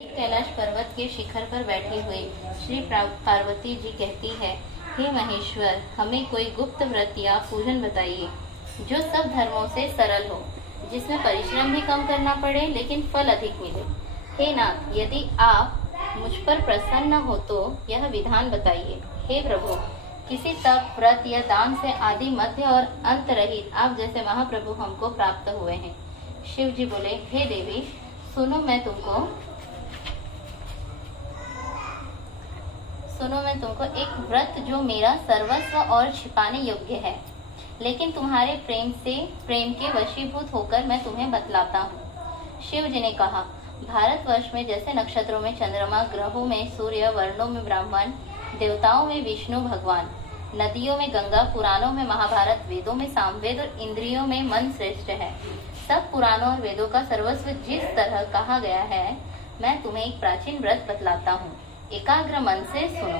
कैलाश पर्वत के शिखर पर बैठी हुई श्री पार्वती जी कहती है, हे महेश्वर, हमें कोई गुप्त व्रत या पूजन बताइए जो सब धर्मों से सरल हो, जिसमें परिश्रम भी कम करना पड़े लेकिन फल अधिक मिले। हे नाथ, यदि आप मुझ पर प्रसन्न हो तो यह विधान बताइए। हे प्रभु, किसी तप, व्रत या दान से आदि, मध्य और अंत रहित आप जैसे महाप्रभु हमको प्राप्त हुए हैं। शिव जी बोले, हे देवी, सुनो मैं तुमको एक व्रत जो मेरा सर्वस्व और छिपाने योग्य है, लेकिन तुम्हारे प्रेम के वशीभूत होकर मैं तुम्हें बतलाता हूँ। शिव जी ने कहा, भारतवर्ष में जैसे नक्षत्रों में चंद्रमा, ग्रहों में सूर्य, वर्णों में ब्राह्मण, देवताओं में विष्णु भगवान, नदियों में गंगा, पुराणों में महाभारत, वेदों में सामवेद और इंद्रियों में मन श्रेष्ठ है। सब पुराणों और वेदों का सर्वस्व जिस तरह कहा गया है, मैं तुम्हें एक प्राचीन व्रत बतलाता हूँ। एकाग्र मन से सुनो।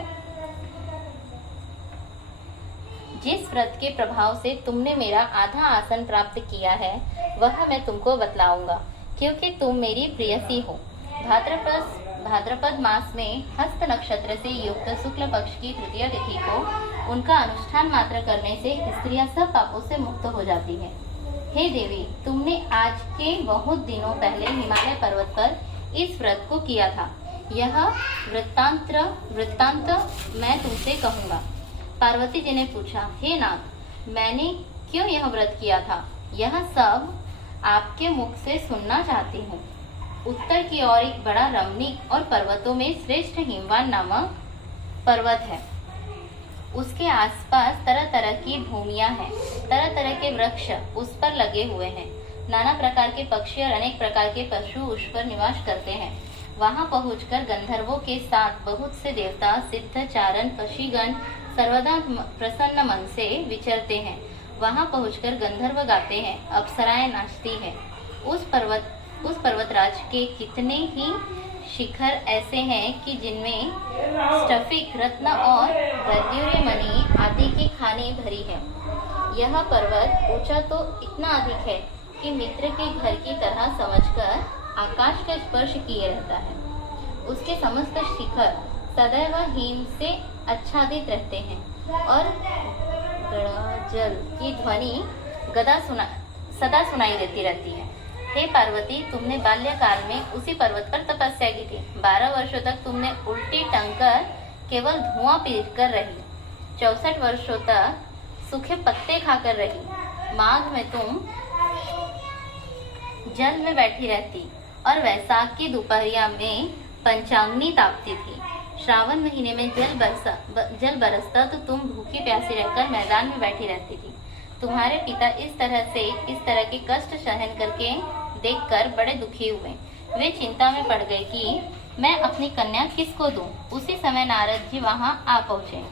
जिस व्रत के प्रभाव से तुमने मेरा आधा आसन प्राप्त किया है, वह मैं तुमको बतलाऊंगा, क्योंकि तुम मेरी प्रियसी हो। भाद्रपद मास में हस्त नक्षत्र से युक्त शुक्ल पक्ष की तृतीय तिथि को उनका अनुष्ठान मात्र करने से स्त्रियां सब पापों से मुक्त हो जाती है। हे देवी, तुमने आज के बहुत दिनों पहले हिमालय पर्वत पर इस व्रत को किया था। यह वृत्तांत मैं तुमसे कहूँगा। पार्वती जी ने पूछा, हे नाथ, मैंने क्यों यह व्रत किया था? यह सब आपके मुख से सुनना चाहती हूँ। उत्तर की ओर एक बड़ा रमणीक और पर्वतों में श्रेष्ठ हिमवान नामक पर्वत है। उसके आसपास तरह तरह की भूमियां हैं, तरह तरह के वृक्ष उस पर लगे हुए हैं। नाना प्रकार के पक्षी और अनेक प्रकार के पशु उस पर निवास करते हैं। वहां पहुंचकर गंधर्वों के साथ बहुत से देवता, सिद्ध, चारण, पक्षीगण सर्वदा प्रसन्न मन से विचरते हैं। वहां पहुंचकर गंधर्व गाते हैं, अप्सराएं नाचती हैं। उस पर्वतराज के कितने ही शिखर ऐसे हैं कि जिनमें स्फटिक, रत्न और वैदूर्य मणि आदि की खाने भरी है। यह पर्वत ऊंचा तो इतना अधिक है कि मित्र के घर की तरह समझकर आकाश का स्पर्श किए रहता है। उसके समस्त शिखर सदैव हिम से आच्छादित रहते हैं और जल की ध्वनि सदा सुनाई देती रहती है। हे पार्वती, तुमने बाल्यकाल में उसी पर्वत पर तपस्या की थी। 12 वर्षों तक तुमने उल्टी टंगकर केवल धुआं पीकर रही। 64 वर्षों तक सूखे पत्ते खाकर रही। माघ में तुम जल में बैठी रहती और वैसाख की दोपहरिया में पंचाग्नि तापती थी। श्रावण महीने में जल बरसता तो तुम भूखी प्यासी रहकर मैदान में बैठी रहती थी। तुम्हारे पिता इस तरह के कष्ट सहन करके देखकर बड़े दुखी हुए। वे चिंता में पड़ गए कि मैं अपनी कन्या किसको दूं। उसी समय नारद जी वहां आ पहुंचे।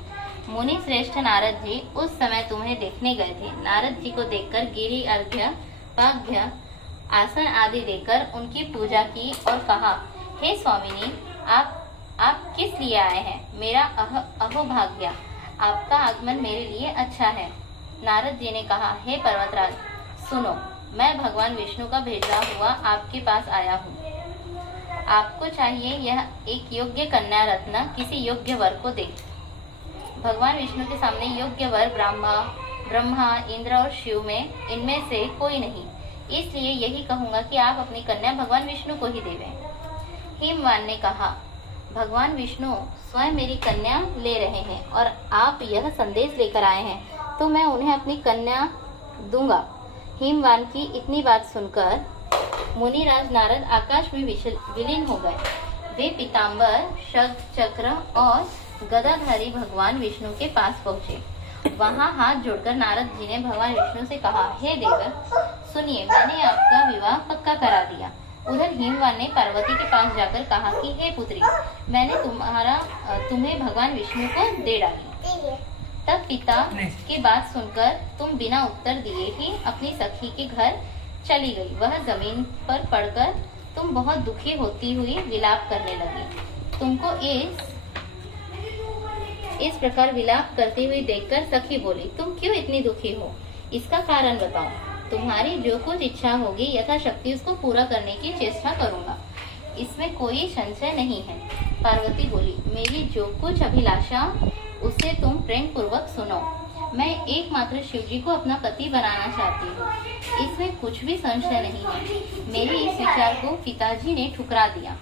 मुनि श्रेष्ठ नारद जी उस समय तुम्हें देखने गए थे। नारद जी को देखकर गिरी, अर्घ्य, पाघ्य, आसन आदि देकर उनकी पूजा की और कहा, हे स्वामिनी, आप किस लिए आए हैं? मेरा अहोभाग्य, आपका आगमन मेरे लिए अच्छा है। नारद जी ने कहा, हे पर्वतराज, सुनो, मैं भगवान विष्णु का भेजा हुआ आपके पास आया हूँ। आपको चाहिए यह एक योग्य कन्या रत्न किसी योग्य वर को दे। भगवान विष्णु के सामने योग्य वर ब्रह्मा, इंद्र और शिव में इनमें से कोई नहीं, इसलिए यही कहूंगा कि आप अपनी कन्या भगवान विष्णु को ही देवें। हिमवान ने कहा, भगवान विष्णु स्वयं मेरी कन्या ले रहे हैं और आप यह संदेश लेकर आए हैं, तो मैं उन्हें अपनी कन्या दूंगा। हिमवान की इतनी बात सुनकर मुनिराज नारद आकाश में विलीन हो गए। वे पीताम्बर, शंख, चक्र और गदाधारी भगवान विष्णु के पास पहुंचे। वहां हाथ जोड़कर नारद जी ने भगवान विष्णु से कहा, हे देवर, सुनिए, मैंने आपका विवाह पक्का करा दिया। उधर हिमवान ने पार्वती के पास जाकर कहा कि हे पुत्री, मैंने तुम्हें भगवान विष्णु को दे डाली। तब पिता की बात सुनकर तुम बिना उत्तर दिए ही अपनी सखी के घर चली गई। वह जमीन पर पड़कर तुम बहुत दुखी होती हुई विलाप करने लगी। तुमको इस प्रकार विलाप करती हुई देखकर सखी बोली, तुम क्यों इतनी दुखी हो? इसका कारण बताओ। तुम्हारी जो कुछ इच्छा होगी यथाशक्ति उसको पूरा करने की चेष्टा करूंगा। इसमें कोई संशय नहीं है। पार्वती बोली, मेरी जो कुछ अभिलाषा उसे तुम प्रेम पूर्वक सुनो। मैं एकमात्र शिव जी को अपना पति बनाना चाहती हूँ, इसमें कुछ भी संशय नहीं है। मेरे इस विचार को पिताजी ने ठुकरा दिया,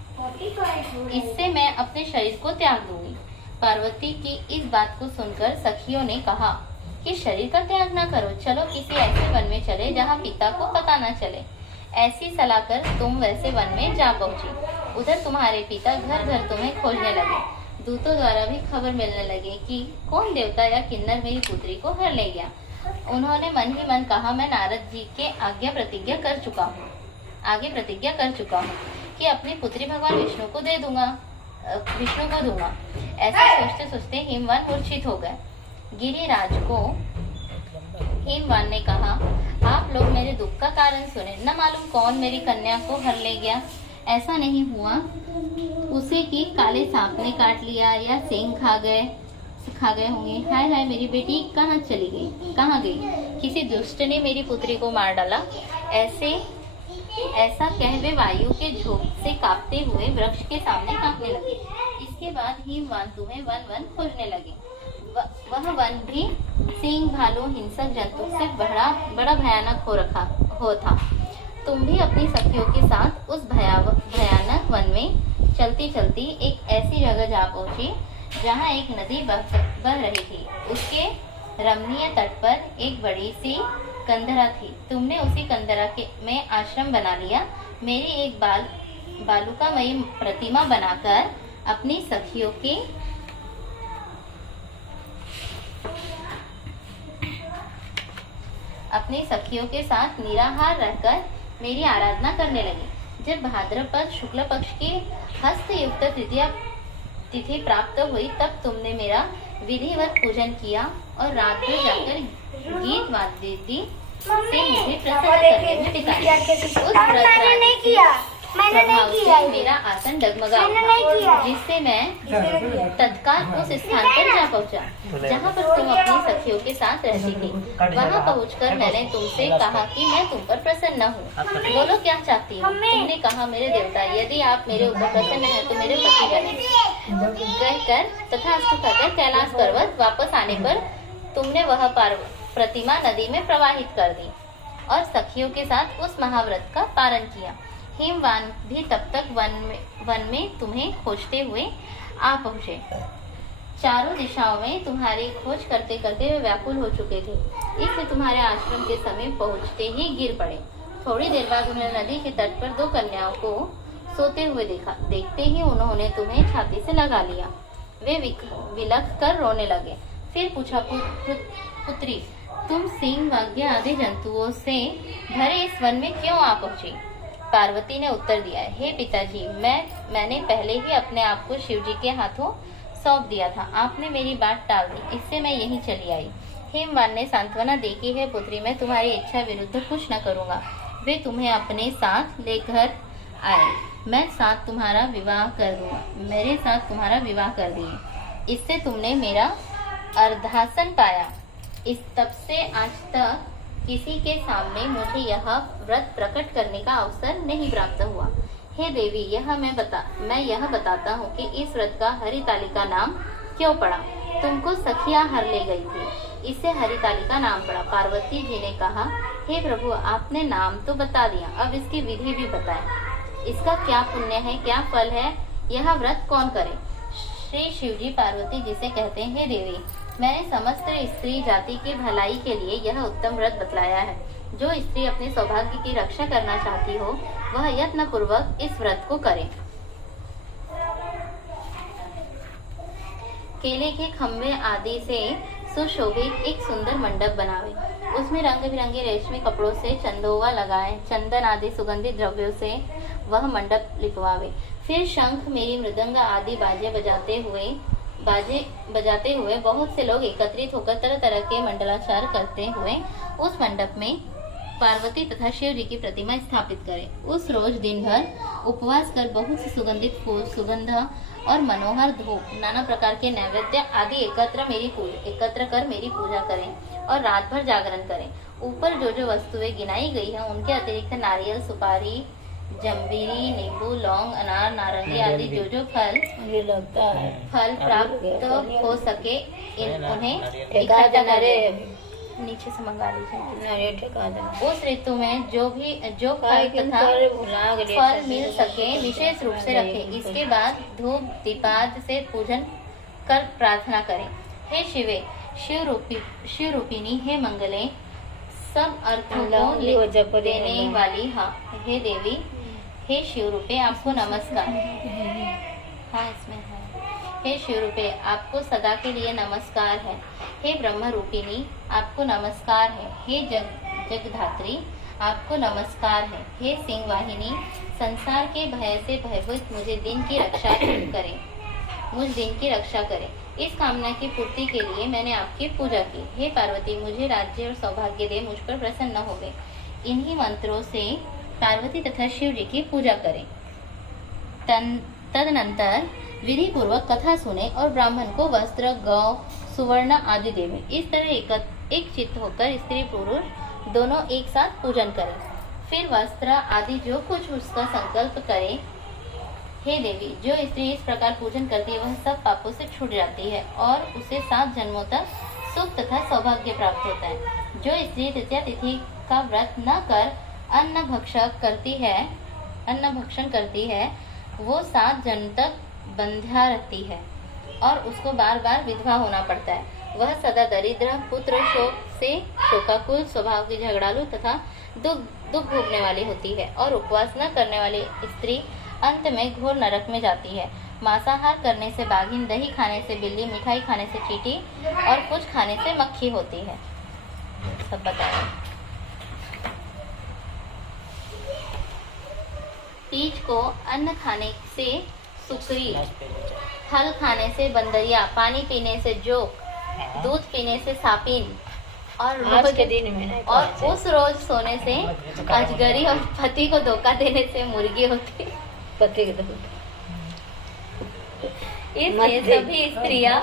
इससे मैं अपने शरीर को त्याग दूंगी। पार्वती की इस बात को सुनकर सखियों ने कहा कि शरीर का त्याग न करो, चलो किसी ऐसे वन में चले जहाँ पिता को पता न चले। ऐसी सलाह कर तुम वैसे वन में जा पहुंची। उधर तुम्हारे पिता घर घर तुम्हें खोजने लगे। दूतों द्वारा भी खबर मिलने लगे कि कौन देवता या किन्नर मेरी पुत्री को हर ले गया। उन्होंने मन ही मन कहा, मैं नारद जी के आगे प्रतिज्ञा कर चुका हूँ कि अपनी पुत्री भगवान विष्णु को दूंगा। ऐसा सोचते सोचते हिमवान मूर्छित हो गए। गिरिराज को हिमवान ने कहा, आप लोग मेरे दुख का कारण सुने, न मालूम कौन मेरी कन्या को हर ले गया। ऐसा नहीं हुआ उसे कि काले सांप ने काट लिया या सींग खा गए होंगे। हाय हाय, मेरी बेटी कहाँ गई? किसी दुष्ट ने मेरी पुत्री को मार डाला। ऐसा कह वे वायु के झोंक से कांपते हुए वृक्ष के सामने कांपने लगे। इसके बाद हिमवान तुम्हें वन वन खोजने लगे। वह वन भी सिंह, भालू, हिंसक जंतु से बड़ा भयानक हो था। तुम भी अपनी सखियों के साथ उस भयानक वन में चलती चलती एक ऐसी जगह जा पहुंची जहां एक नदी बह रही थी। उसके रमणीय तट पर एक बड़ी सी कंदरा थी। तुमने उसी कंदरा में आश्रम बना लिया। मेरी एक बालुकामयी प्रतिमा बनाकर अपनी सखियों के साथ निराहार रहकर मेरी आराधना करने लगी। जब भाद्रपद शुक्ल पक्ष की हस्तयुक्त तृतीया तिथि प्राप्त हुई, तब तुमने मेरा विधिवत पूजन किया और रात भर जाकर गीत वाद्य से मुझे प्रसन्न करने में बिताया। उस प्रभाव से मेरा आसन डगमगा उठा, जिससे मैं तत्काल उस स्थान पर जा पहुंचा जहां पर तुम अपनी सखियों के साथ रहती थी। वहां पहुंचकर मैंने तुमसे कहा कि मैं तुम पर प्रसन्न हूँ, बोलो क्या चाहती हो? तुमने कहा, मेरे देवता, यदि आप मेरे ऊपर प्रसन्न हैं तो मेरे पति बने। कहकर तथास्तु कहकर कैलाश पर्वत वापस आने पर तुमने वह प्रतिमा नदी में प्रवाहित कर दी और सखियों के साथ उस महाव्रत का पारण किया। हिमवान भी तब तक वन में तुम्हें खोजते हुए आ पहुंचे। चारों दिशाओं में तुम्हारी खोज करते करते वे व्याकुल हो चुके थे, इसलिए तुम्हारे आश्रम के समीप पहुंचते ही गिर पड़े। थोड़ी देर बाद उन्होंने नदी के तट पर दो कन्याओं को सोते हुए देखा। देखते ही उन्होंने तुम्हें छाती से लगा लिया। वे विलख कर रोने लगे। फिर पूछा, पुत्री, तुम सिंह, वाग्य आदि जंतुओं से भरे इस वन में क्यों आ पहुंची? पार्वती ने उत्तर दिया, हे पिताजी, मैंने पहले ही अपने आप को शिव जी के हाथों सौंप दिया था। आपने मेरी बात टाल दी, इससे मैं यहीं चली आई। हिमवान ने सांत्वना दी कि हे पुत्री, मैं तुम्हारी इच्छा विरुद्ध कुछ न करूंगा। वे तुम्हें अपने साथ लेकर आए। मैं साथ तुम्हारा विवाह कर दूंगा। मेरे साथ तुम्हारा विवाह कर दिए। इससे तुमने मेरा अर्धासन पाया। इस तब से आज तक किसी के सामने मुझे यह व्रत प्रकट करने का अवसर नहीं प्राप्त हुआ। हे देवी, मैं यह बताता हूँ कि इस व्रत का हरितालिका नाम क्यों पड़ा। तुमको सखियां हर ले गई थी, इससे हरितालिका नाम पड़ा। पार्वती जी ने कहा, हे प्रभु, आपने नाम तो बता दिया, अब इसकी विधि भी बताएं। इसका क्या पुण्य है, क्या फल है, यह व्रत कौन करे? श्री शिवजी पार्वती जी से कहते हैं, हे देवी, मैंने समस्त स्त्री जाति की भलाई के लिए यह उत्तम व्रत बतलाया है। जो स्त्री अपने सौभाग्य की रक्षा करना चाहती हो, वह यत्न पूर्वक इस व्रत को करे। केले के खम्भे आदि से सुशोभित एक सुंदर मंडप बनावे। उसमें रंग बिरंगे रेशमी कपड़ों से चंदोवा लगाए। चंदन आदि सुगंधित द्रव्यों से वह मंडप लिपवावे। फिर शंख, मेरी, मृदंग आदि बाजे बजाते हुए बहुत से लोग एकत्रित होकर तरह तरह के मंडलाचार करते हुए उस मंडप में पार्वती तथा शिव जी की प्रतिमा स्थापित करें। उस रोज दिन भर उपवास कर बहुत से सुगंधित फूल, सुगंध और मनोहर धूप, नाना प्रकार के नैवेद्य आदि एकत्र कर मेरी पूजा करें और रात भर जागरण करें। ऊपर जो जो वस्तुएं गिनाई गई हैं, उनके अतिरिक्त नारियल, सुपारी, जम्बीरी, नींबू, लौंग, अनार, नारंगी आदि जो फल ये लगता है फल प्राप्त हो सके उन्हें ठेका इकट्ठा देना कर रे। नीचे से मंगा लीजिए। नहीं ठेका देना। उस ऋतु में जो फल किन तथा सारे भुला गए फल सब। मिल सके विशेष रूप से रखें। इसके बाद धूप दीपाद से पूजन कर प्रार्थना करें। हे शिवे, शिव रूपिणी, हे मंगले, सब अर्थों को देने वाली, हाँ हे देवी, हे शिव रूपे, आपको नमस्कार। हाँ इसमें है। हे शिव रूपे, आपको सदा के लिए नमस्कार है। हे ब्रह्म रूपिणी, आपको नमस्कार है। हे जगधात्री, आपको नमस्कार है। हे सिंह वाहिनी, संसार के भय से भयभीत मुझे दिन की रक्षा करें, मुझ दिन की रक्षा करें। इस कामना की पूर्ति के लिए मैंने आपकी पूजा की। हे पार्वती, मुझे राज्य और सौभाग्य दे, मुझ पर प्रसन्न हो गए। इन्हीं मंत्रों से पार्वती तथा शिव जी की पूजा करें। तदनंतर विधि पूर्वक कथा सुने और ब्राह्मण को वस्त्र, गौ, सुवर्ण आदि देवें। इस तरह एक चित्त होकर स्त्री पुरुष दोनों एक साथ पूजन करें। फिर वस्त्र आदि जो कुछ उसका संकल्प करे। हे देवी, जो स्त्री इस प्रकार पूजन करती है वह सब पापों से छूट जाती है और उसे 7 जन्मों तक सुख तथा सौभाग्य प्राप्त होता है। जो स्त्री तृतीया तिथि का व्रत न कर अन्न भक्षण करती है वो 7 जन्म तक बंध्या रहती है और उसको बार बार विधवा होना पड़ता है। वह सदा दरिद्र, पुत्र शोक से शोकाकुल, स्वभाव की झगड़ालू तथा दुख भोगने वाली होती है और उपवास न करने वाली स्त्री अंत में घोर नरक में जाती है। मांसाहार करने से बाघिन, दही खाने से बिल्ली, मिठाई खाने से चींटी और कुछ खाने से मक्खी होती है। सब बताएं। तीज को अन्न खाने से सुकरी, फल खाने से बंदरिया, पानी पीने से जोक, दूध पीने से सापिन और आज के दिन में और उस रोज सोने से अजगरी और पति को धोखा देने से मुर्गी होती। पति के इसलिए सभी स्त्रियां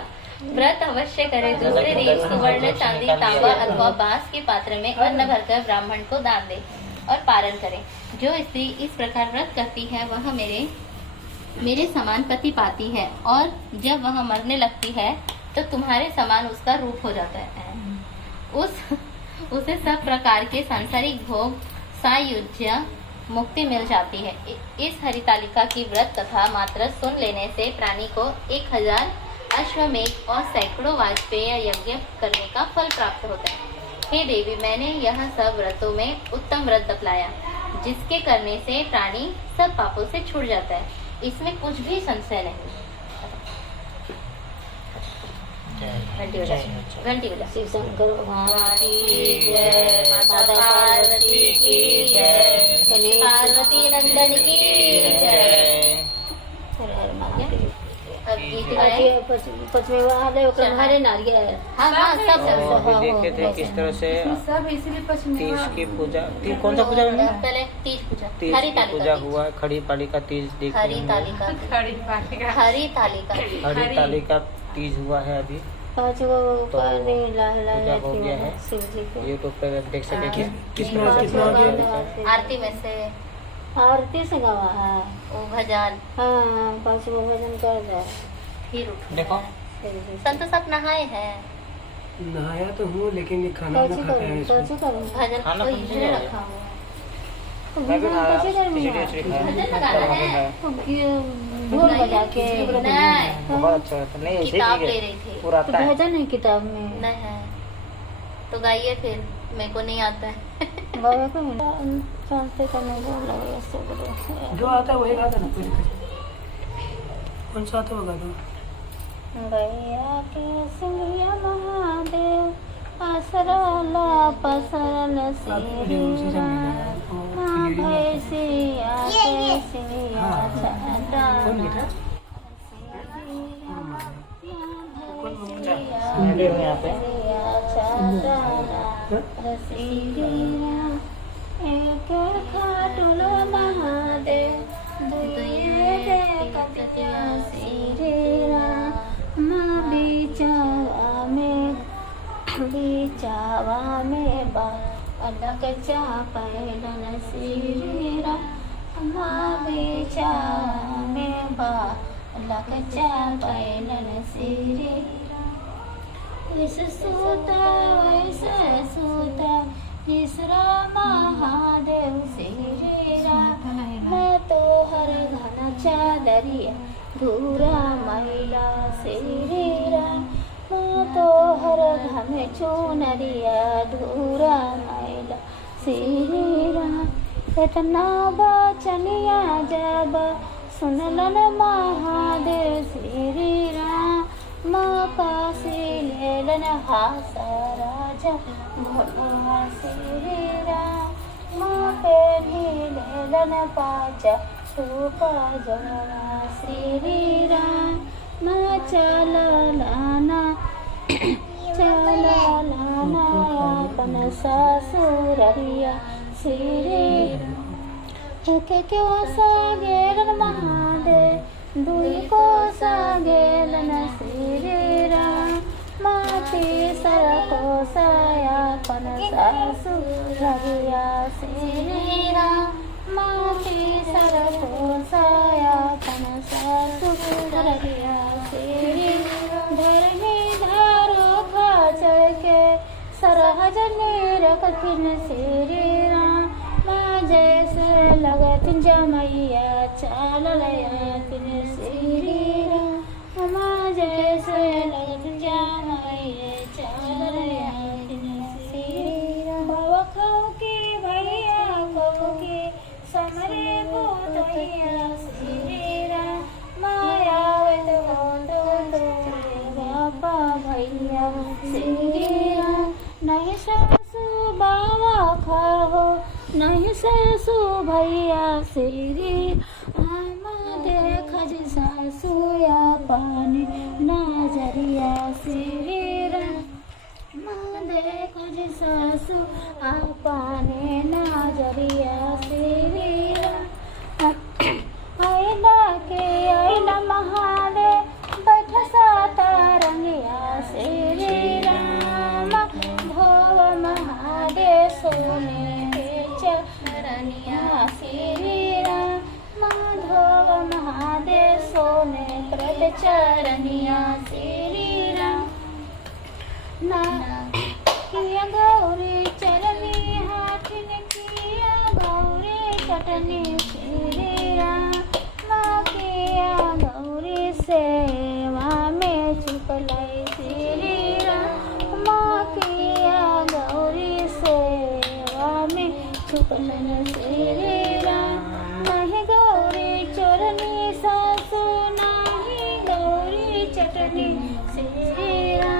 व्रत अवश्य करें। दूसरे दिन सुवर्ण, चांदी, तांबा अथवा बांस के पात्र में अन्न भरकर ब्राह्मण को दान दे और पारण करें। जो स्त्री इस प्रकार व्रत करती है वह मेरे समान पति पाती है और जब वह मरने लगती है तो तुम्हारे समान उसका रूप हो जाता है। उसे सब प्रकार के सांसारिक भोग सायुज्य मुक्ति मिल जाती है। इस हरितालिका की व्रत कथा मात्र सुन लेने से प्राणी को 1000 अश्वमेध और सैकड़ों वाजपेय यज्ञ करने का फल प्राप्त होता है। हे देवी, मैंने यह सब व्रतों में उत्तम व्रत बतलाया जिसके करने से प्राणी सब पापों से छूट जाता है। इसमें कुछ भी संशय नहीं। घंटी बजा। शिव शंकर भगवान की जय, माता पार्वती की जय, पार्वती नंदन की जय। अब गीत गाएं। पचमे वाले हरे नारियल। हाँ हाँ सब अभी देखे थे किस तरह से सब इसलिए पश्चिम तीज की पूजा, कौन सा पूजा है? पहले तीज पूजा, तीज हरी की पूजा तालिका, हुआ, खड़ी पालिका तीज देखते हरी हैं। तालिका, खड़ी पालिका हरी तालिका। हरी तालिका तीज हुआ है अभी, पाँच वो तो पूजा हो गया है। शिव जी को यूट्यूब पे देख सके कि किस हाँ, तरह से पूजा किया है। आरती में से आरती से गवा है। वो भजन, हाँ 5 वो भजन कर दे। फिर उठ। देखो संत सब नहाए हैं। नहाया तो हूँ लेकिन ये खाना कैसे ना खाते हैं करूँ इसमें। कैसे करूँ भजन खाना तो खुद इसमें से रखा हुआ है। तो मैं भी भजन खाया, कैसे करूँ खिचड़ी मैं? उचड़ी खाया। भजन लगाना है। तो ढोल बजा के नहीं, बहुत अच्छा है। नहीं ऐसे किताब ठीक ले है, रही थी। पूरा तो आता है। भजन है किताब में। नहीं है तो गाइए, फिर मेरे को नहीं आता है। बाबा को चलते तो नहीं बोल रहा है सब। जो आता है वही गाता ना, कोई दिक्कत नहीं। कौन सा आता है वो गा दो। गैया के सिंगिया महादेव असरला पसरल सिरिया माँ भैसिया के सिरिया छटा यहाँ पे एक खाटुल महादेव दुए कतिया सिरिया माँ बीचावा में बा अलग चा पैलन सिरिया बेचा में बा लकचा पैलन सिरे वैसे सूता तीसरा महादेव सिरेरा मैं तो हर घना चादरिया धूरा महिला सिरेरा मैं तो हर घन चूनरिया धूरा महिला सिरेरा इतना बचनिया जब सुनलन महादेव सिरेरा माँ काशी लेलन हासा राजा भोला सिरेरा माँ पे लेलन पाचा सूपा जवा सिरेरा माँ चला लाना अपन ससुररिया सिरेरा एक क्यों सागेलन महादेव दुई को सागेलन सिरेरा माती सरको सायापन ससुररिया सिरेरा माती सरको सायापन ससुररिया सिरेरा धरनी धारो खाचर के सरहज रखतिन सिरेरा माँ जैसे लगतिन जमैया चाललयातिन सिरेरा माँ जैसे लगतिन जमैया चाललयातिन सिरेरा बाबा खाओ के भैया खाओ के समरे बोतैया सिरेरा माया बाबा भैया सिरेरा नहीं सासू बाबा खाओ नहीं सासू भैया सिरे आमा देख सासू या पानी नजरिया सिरेरा माँ देख सासू आ पानी नजरिया सिरेरा आईना के आईना महादेव बैठ साता रंगिया सिरेरा भव महादेव सोने चरनिया सिरेरा माधव महादेव सोने प्रद चरनिया सिरेरा ना किया गौरी चरनी हाथिन किया गौरी चटनी सिरेरा माँ किया गौरी सेवा में चुकलाई सिरेरा माँ किया गौरी सेवा में चुकलन सिरेरा नहीं गौरी चोरनी सासू नहीं गौरी चटनी सिरेरा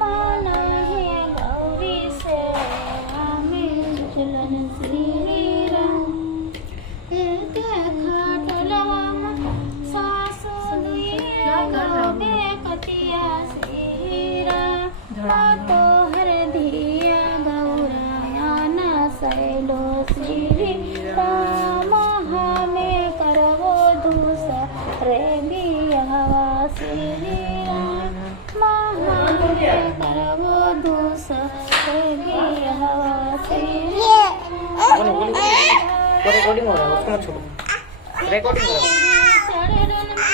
माँ नहीं गौरी सेवा में चुकलन सिरेरा एक खाटलवा सासू दुइया गौगे कतिया सिरेरा माँ तो हर धिया गौरायाना सैलो सिरेरा हमें करवो दूसरे बियावा सिरेरा हमें करवो दूसरे बियावा सिरेरा रिकॉर्डिंग हो रहा है, उसको मत छोड़ो। रिकॉर्डिंग हो रहा है।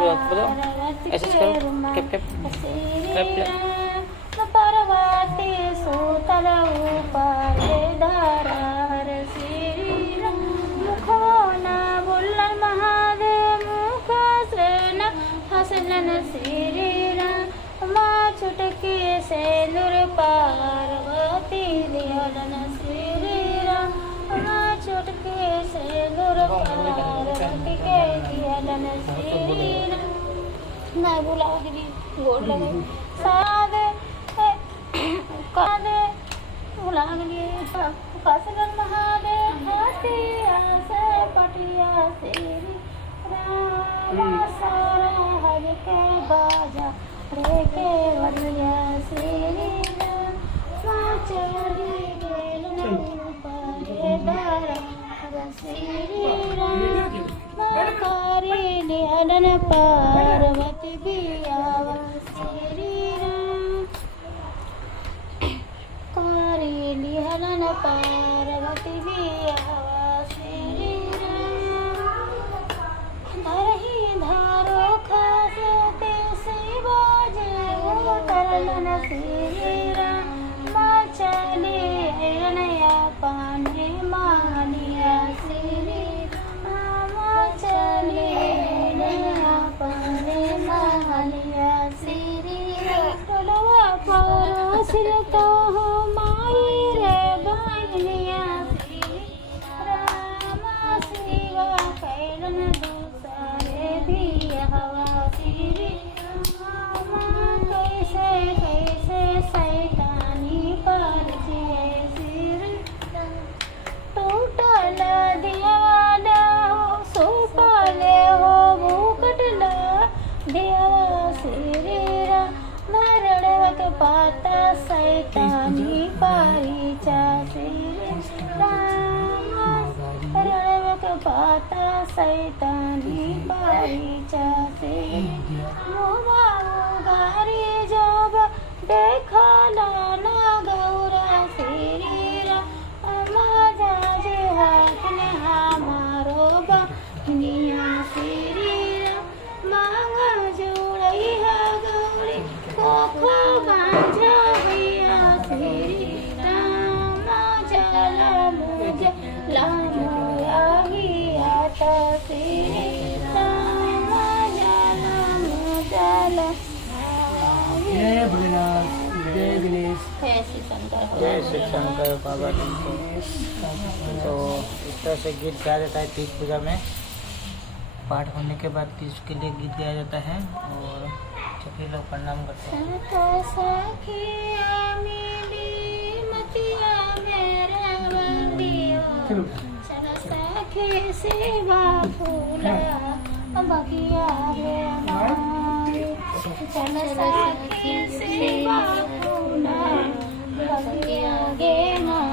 ऐसे करो, कैप पार्वती सूतल ऊपर धारार सिरेरा मुखो न बोलन महादेव मुख से न हंसलन सिरेरा माँ चुटकी से दूर पार्वती दियलन सिरेरा माँ चुटकी से दूर पार्वती के दियलन सिरेरा नहीं बुला गोड़ लगे सादे कादे बुला लिए कसलन महादेव हसिया से पटिया सिरी राम सारा हर के बाजा रे के वरिया सिरी माँ चली गेल ऊपर दारा सिरी माँ कारी लियलन पार्वती बियावा सिरी पार्वती बियावा श्री राम धरही धारो खासते शिवाजी उतरलन श्री राम चले नया पाने मानिया श्री राम चले नया पाने मानिया श्री टोलवा परोसिल तो माई रे बहनिया श्री राम शिवा कैलन दूसरे भी हवा श्री राम कैसे कैसे सैतानी पर श्री टूटल दियावाला हो सुपाले हो मुकटला दियावा श्री राम मरणवक पाता सैतानी पारीचा श्री राम रणवक पाता सैतानी पारीचा श्री मुवा उगारी जब देखला ना गौरा श्री राम माझा जे हात ने हमारो बनिया श्री राम मांगा जोड़ई है गौरी कोखो बांझा भैया श्री राम जल मुझे लामोयागी आता श्री राम जल मुझे जय भोलेनाथ, जय गणेश, जय श्री शंकर जय श्री शंकर बाबा टेम्पल। तो इस तरह से गीत गाया जाता है तीज पूजा में। पाठ होने के बाद तीज के लिए गीत गाया जाता है और सभी लोग प्रणाम करते हैं। सखिया मिली मतिया मेरा बंदियो चल सखी सेवा फूला बगिया रे माई चल सखी सेवा फूला बगिया गे माँ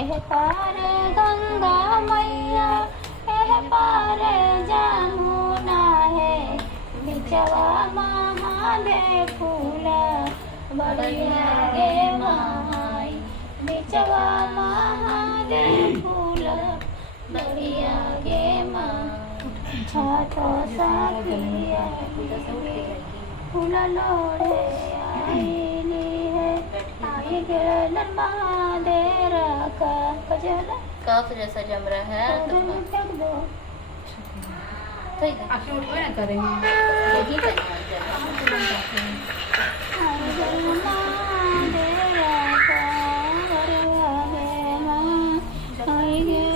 एह पार गंगा मैया एह पार जमुना है बिचवा महादेव फूला बढ़िया गे माई बिचवा महादेव फूला बढ़िया गे माई छातो साखिया फूला लोड़े आईली है आई गिरलन महादेव का कजला कफ जैसा जम रहा है तो फेंक दो ठीक है आखिर उठ ना करेंगे यही करना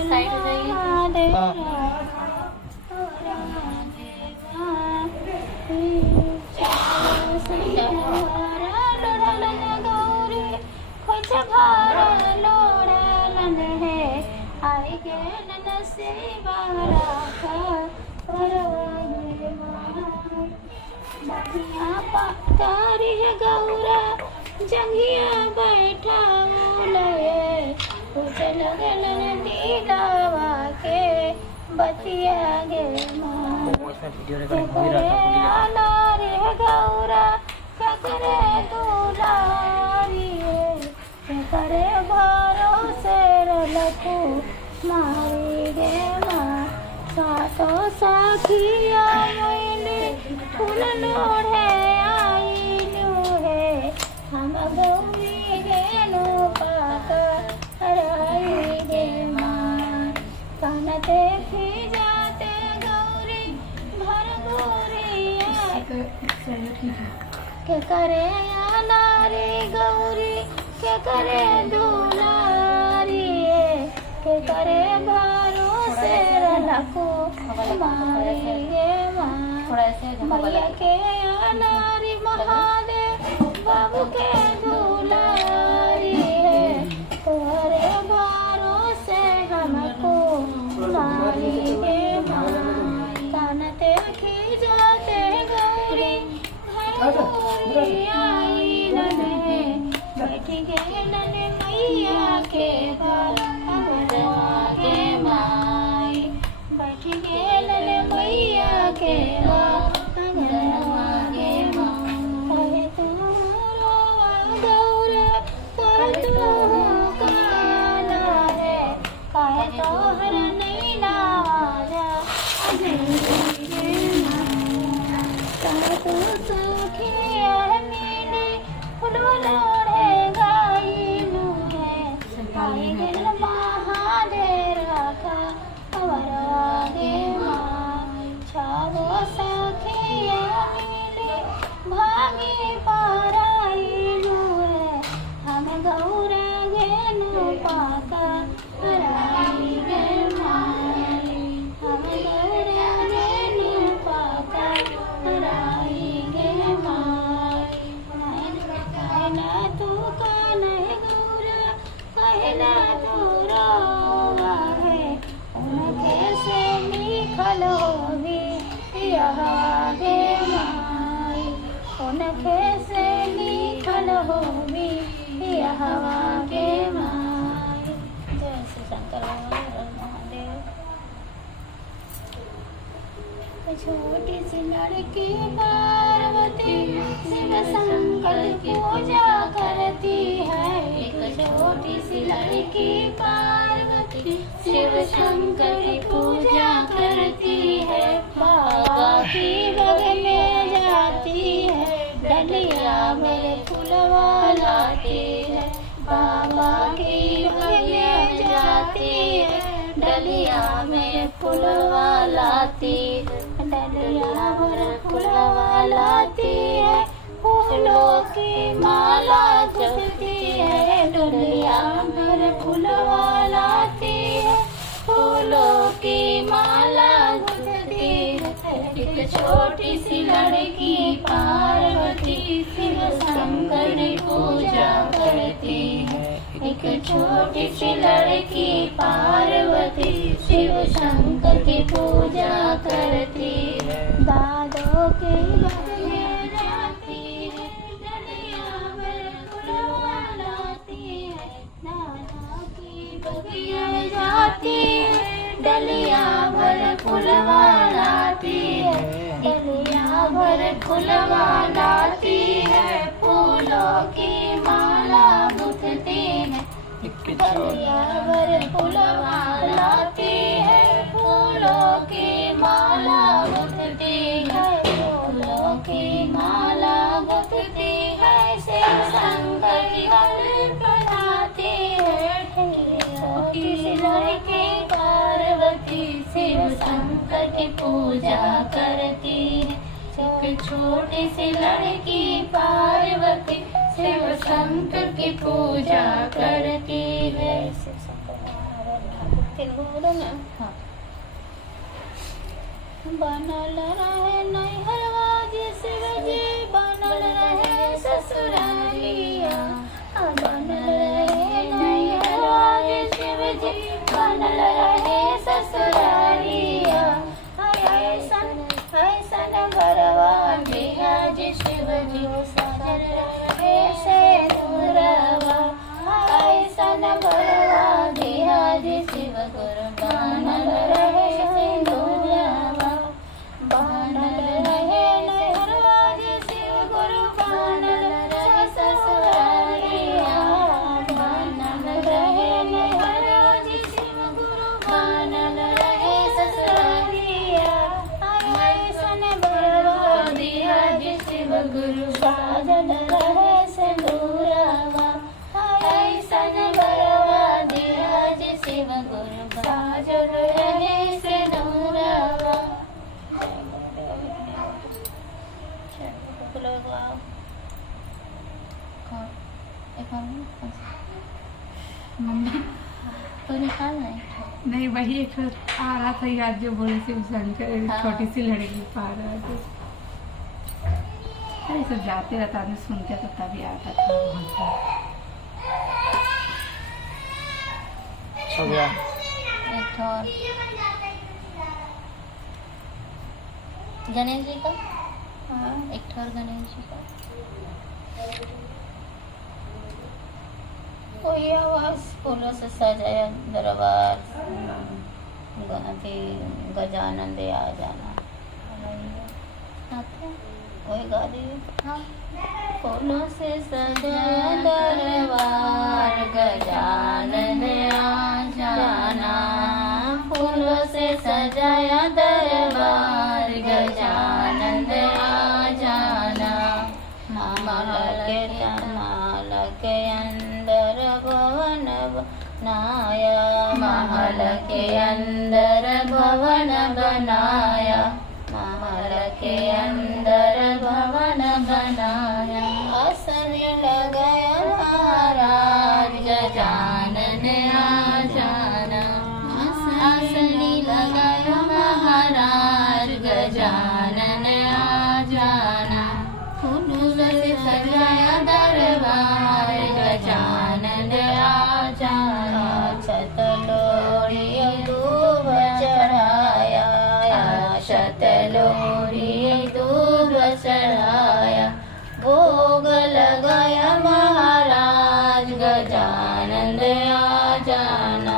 साइड हो जाइए। गौरा जंगिया बैठा लगे उजल गलन दीदावा के बतिया गे माँ इसमें वीडियो रिकॉर्डिंग हो ही रहा था। आला रे गौरा क्या करे दुलारी क्या करे भरोसे लखू मारी गे माँ सातो साखिया मैंने फूल लोढ़े आईलू है हम गौरी गे नो पाका हराई गे माँ कानते फी जाते गौरी भर गोरिया के करे आला रे गौरी के करे दुलारी के करे भरोसे रखो हमारे गे माँ थोड़ा ऐसे भैया के नारी महादेव बाबू के दुलारी है तुम्हारे भरोसे हमको मारी गे माँ कानते खी जाते गौरी घर गोरी आई नने बैठी गे नने मैया के भरवा गे माई बैठी गे नने मैया के भरवा गे माँ कहे तुम रोवा निकालनी है गल महादेव राखा अवरागे माय छागो सखिया मिले भागी पाराई नूरे हम गौरा घेन पाका राई गे माय हम गौरा घेन पाका राई गे माय कहना तू का नहीं गौरा कहना तू रोवा है उनके से निकल होगी यहाँ गे माय उनके से निकल होगी यहाँ गे माय। जय श्री शंकर भगवान महादेव। छोटी सी लड़की पार्वती शिव शंकर की पूजा करती है। एक छोटी सी लड़की पार्वती शिव शंकर की पूजा करती है। बाबा की बग में जाती है डलिया में फूलवा लाती है। बाबा की बग में जाती है डलिया में फूलवा लाती है। डलिया में फूलवा लाती है फूलों की माला जपती है। डलिया में फूलवा लाती है फूलों की माला गुथती है। एक छोटी सी लड़की पार्वती शिव शंकर की पूजा करती है। एक छोटी सी लड़की पार्वती शिव शंकर की पूजा करती है। दादों के घर में जाती है डलिया में फूलवा लाती है। दादा की बगिया में जाती है डलिया भर फूलवा लाती है। डलिया भर फूलवा लाती है फूलों की माला गुथती है। डलिया भर फूलवा लाती है फूलों की माला गुथती है। फूलों की माला गुथती है शिव शंकर की गले पहनाती है। छोटी सी लड़की पार्वती शिव शंकर की पूजा करती है। एक छोटी सी लड़की पार्वती शिव शंकर की पूजा करती है। शिव शंकर हाँ। बनल रहे नैहरवा जी शिव जी बनल रहे ससुरालिया। बनल रहे नैहरवा जी शिव जी बनल रहे ससुरालिया। ऐसन ऐसन घरवा दिया जी शिव जी सजल रहे से दूरवा। ऐसन घरवा दिया जी शिव गुरु बनल रहे सिंदूरवा। बनल रहे नैहरवा जी शिव गुरु बनल रहे ससुरालिया। बनल रहे नैहरवा जी शिव गुरु बनल रहे ससुरालिया। ऐसन घरवा दिया जी शिव गुरु साजल रहे सिंदूरवा। ऐसन घरवा दिया जी शिव गुरु साजल रहे सिंदूरवा। मम्मी तो निकालना है। नहीं वही एक आ रहा था याद जो बोले शिव शंकर हाँ। छोटी सी लड़की पार्वती। अरे सब जाते रहता आदमी सुनते तो तभी आता था वहाँ से। हो गया। एक और गणेश जी का एक और गणेश जी का कोई आवाज फूलों से सजाया दरबार गजानन दे आ जाना आते वही गा दी। हाँ फूलों से सजाया दरबार गजानन आ जाना। फूलों से सजाया दरबार गजानन आ जाना। माला के अंदर भवन बनाया, महल के अंदर भवन बनाया, महल के अंदर भवन बनाया। आसन लगाया महाराज गजानन आ जाना, आसन लगाया महाराज गजानन आ जाना। फूलों से सजाया दरबार गजानन आ जाना। छतलोरी दूब चढ़ाया, छतलोरी दूब चढ़ाया। भोग लगाया महाराज गजानन आ जाना,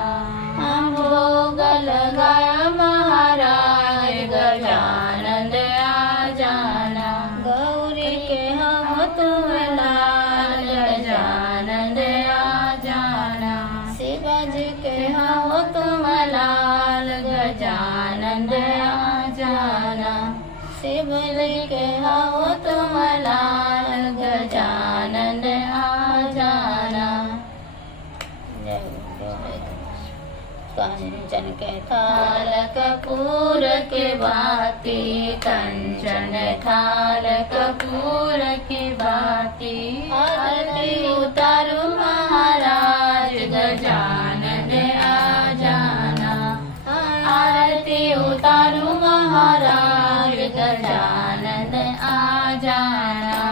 भोग लगाया महाराज गजानन आ जाना। गौरी के हम तुम लाल गजानन आ जाना, शिवाजी के हम तुम लाल गजानन आ जाना, शिवजी के हम तुम लाल गजानन आ जाना। कंचन के थाल कपूर के बाती, कंचन थाल कपूर के बाती। आरती उतारो महाराज गजानन आ जाना, आरती उतारो महाराज गजानन आ जाना।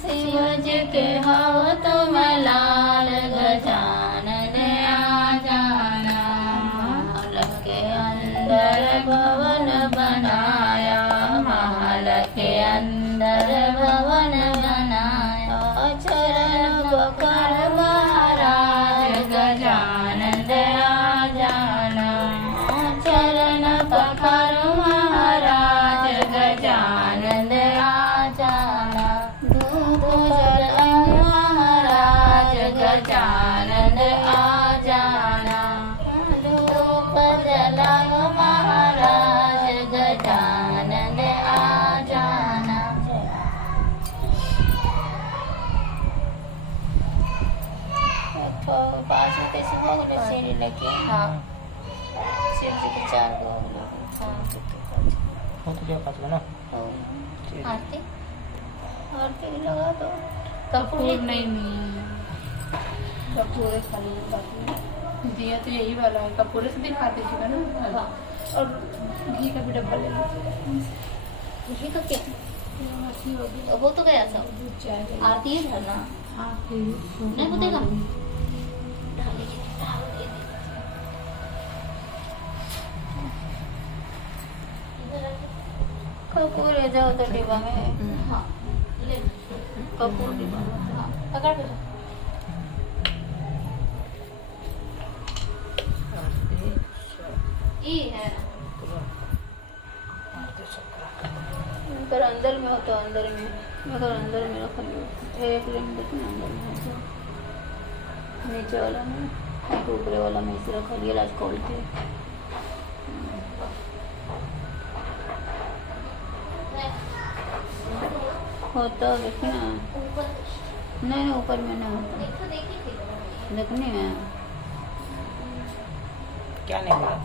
शिवजी के हव तुम लाल गजानन आ जाना। महल के अंदर भवन बनाया, महल के अंदर भवन बनाया। चरण पकड़ महाराज गजानन आ जाना, चरण पकड़ महाराज गजानन आ जाना। धूप जलाओ महाराज गजानन आ जाना, धूप जलाओ महाराज गजानन आ जाना। पाँच में कैसे भोग सीढ़ी लगी। हाँ, शिव जी के 4 भोग लगे। हो तो क्या पाँच ना। आरती आरती लगा दो। कपूर नहीं कपूर है खाली बाकी दिया तो यही वाला है। कपूर से दिखा दीजिएगा ना, और घी का भी डब्बा ले लीजिए। घी का क्या? अच्छी होगी। वो तो गया सब। दूध चाय आरती है धरना हाँ नहीं होतेगा। कपूर है जाओ तो डिब्बा में। हाँ ले कपूर डिब्बा में। हाँ पकड़ के लो। ई है अगर अंदर में हो तो अंदर में, अगर अंदर में रख लो। एक लेन देखो अंदर में हो तो नीचे वाला में, और ऊपरे वाला में इसे रख लिया लाज खोल के। होता देखो ना, नहीं ऊपर में ना होता देखने में। क्या नहीं मिला?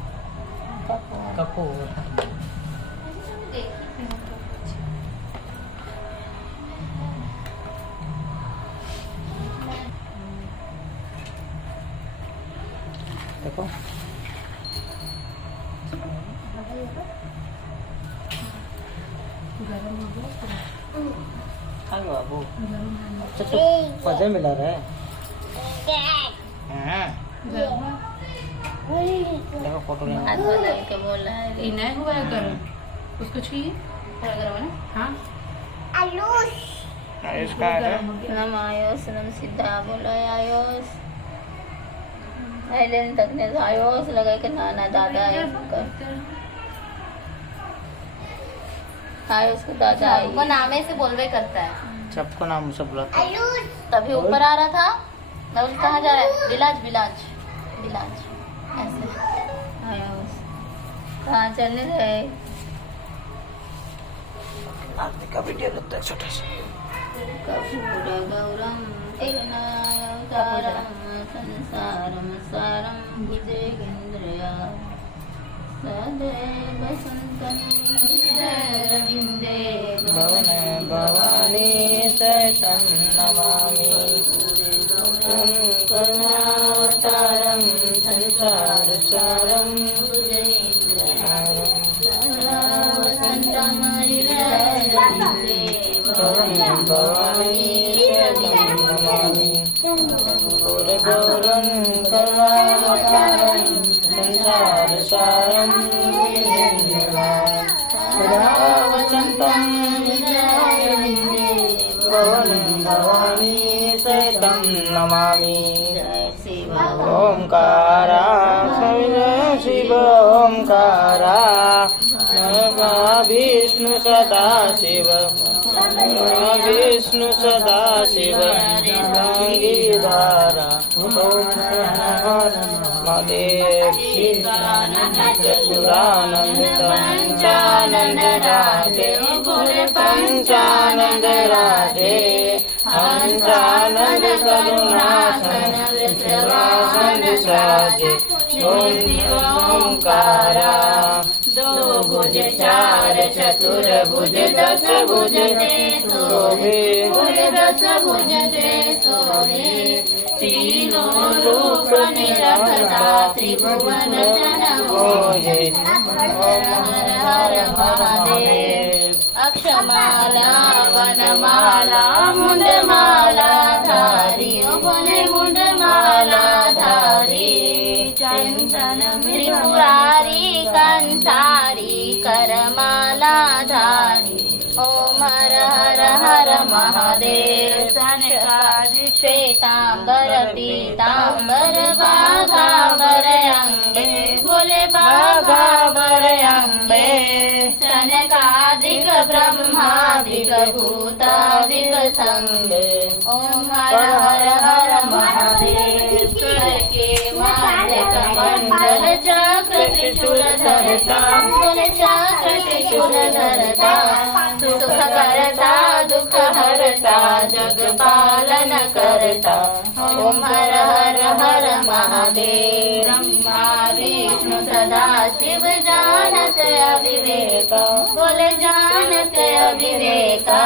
कपूर। देखो हेलो बाबू, पजे मिला रहे। देखो फोटो नहीं हाथ वाला के बोल रहा है। ये नहीं हुआ है गर्म, उसको छुइए। थोड़ा गर्म है ना। हाँ इसका है नम आयोस नम सिद्धा बोलो आयोस। आइलेन तक ने आयोस लगा के नाना दादा है आयुष को दादा आई। वो नामे से बोलवे करता है। सबको नाम से बुलाता है। तभी ऊपर आ रहा था। मैं बोली कहाँ जा रहा है? बिलाज बिलाज बिलाज ऐसे। आयुष कहाँ चलने रहे? आदमी का वीडियो लगता है छोटा सा। कपूर गौरम करुणाय साकारं संसारं सारं भुजेगेन्द्रया सदैव सन्तं हृदयरविन्दे भवन भवानी सहितं नमामि करुणावतारं संसारसारं वसन्तं हृदयरविन्दे भवन भवानी सहितं नमामि गौरं करुणावतारं संसारसारं वसन्तं भवनं भवानी सहितं नमामि ओंकारा शिव ओंकारा विष्णु सदा शिव विष्णु सदा शिव गंगीधारा महादेव चतुरानंद पंचानंद राधे पंचानंद राधे पंचानंद करुणासन वृषभासन साजे ओंकारा दो भुज चार चतुर भुज दस भुज ते सोहे दस भुज ते सोहे तीनों रूप निरखता त्रिभुवन जन मोहे हर हर महादेव अक्षमाला वनमाला मुंडमाला धारी बोले मुंडमाला धारी चंदन त्रिपुरारी कंसारी करमाला धारी ओम हर हर हर महादेव सनकादि श्वेतांबर पीतांबर बाघांबर अंबे बोले बाघांबर अंबे सनकादिक ब्रह्मादिक भूतादिक संबे ओम हर हर हर महादेव के माध्य कमंडल चक्र त्रिशूल धरता बोले चक्र त्रिशूल धरता सुख करता दुख हरता जग पालन करता ओम हर हर हर महादेव ब्रह्मा विष्णु सदा शिव जानत अविवेका बोले जानत अविवेका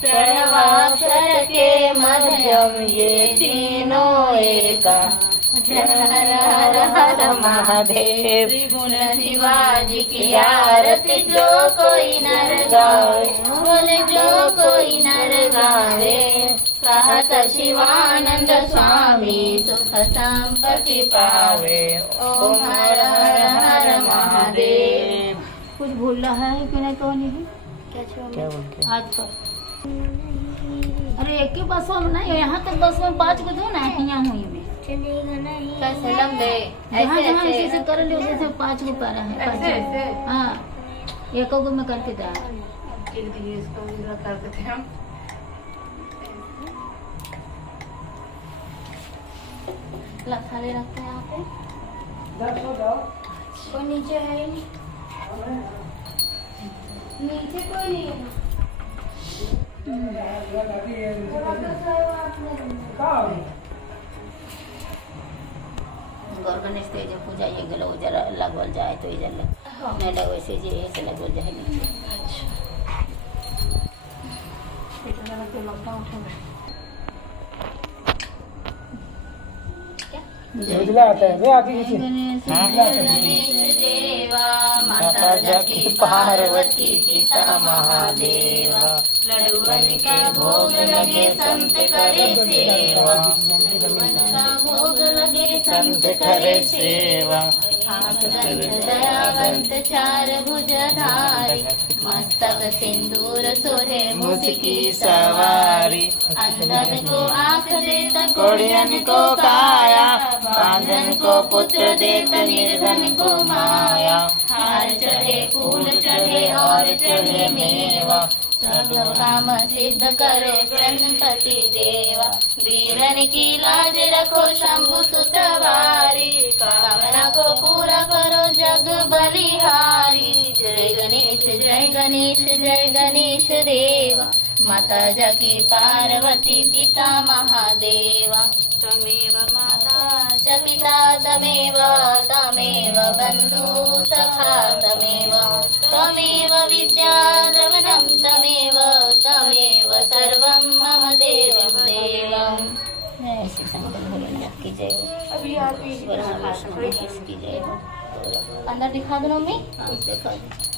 प्रणवाक्षर के मध्यम ये तीनों एका हर हर हर महादेव त्रिगुण शिवाजी की आरती जो कोई नर गावे बोले जो कोई नर गावे कहत शिवानंद स्वामी सुख संपत्ति पावे ओम हर हर हर महादेव कुछ भूल रहा है कि नहीं तो नहीं क्या बोलते आज तो अरे एक ही बस में नहीं यहाँ तक बस में 5 को दो ना यहाँ हुई में कैसे लंबे जहाँ ऐसे जहाँ ऐसे इसी से कर लियो जैसे 5 को पारा है ऐसे ऐसे हाँ एक को में करके जा गिर दिए इसको पूरा कर देते हैं हम खाली रखते हैं यहाँ पे कोई नीचे है ही नहीं नीचे कोई नहीं है गणेश तो जब पूजा ये गलो जरा लगवल जाए तो इधर नहीं लगे वैसे जे ऐसे लगवल जाए नीचे माता जकी पार्वती पिता महादेवा लड्डूवन का भोग लगे संत करे सेवा लड्डूवन का भोग लगे संत करे सेवा दयावंत चार भुजधारी मस्तक सिंदूर सोहे मुझकी सवारी अंधन को आंख देता कोड़ियन को काया बांधन को पुत्र देता निर्धन को माया हार चढ़े फूल चढ़े और चढ़े मेवा सब काम सिद्ध करो गणपति देवा वीरन की लाज रखो शंभु सुतवारी कामना को पूरा करो जग बलिहारी जय गणेश जय गणेश जय गणेश देवा माता जगी पार्वती पिता महादेव त्वमेव माता च पिता तमेव तमेव बन्धु सखा तमेव त्वमेव विद्या द्रवणं तमेव तमेव सर्वं मम देवं देवम्। जय श्री शंकर भगवान की जय हो। अभी आप ही ईश्वर महाभाषण महेश की जय हो। अंदर दिखा दो मम्मी। हाँ देखा दीजिए।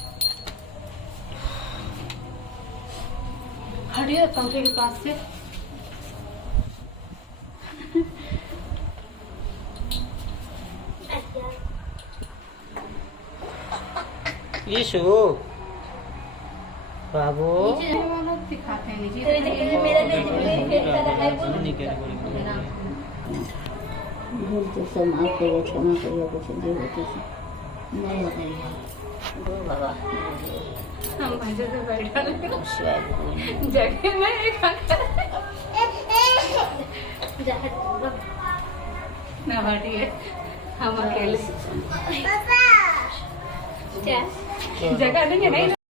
हटिए पंखे के पास से। यीशु बाबू नीचे वाला दिखाते हैं नीचे। भूल तो सब माफ करिए, क्षमा करिए, कुछ जो होती से नहीं हो गई है। गो बाबा हम मजे से बैठा शिवाय भगवान। जगह में एक ना हटिए, हम अकेले जगह नहीं है नहीं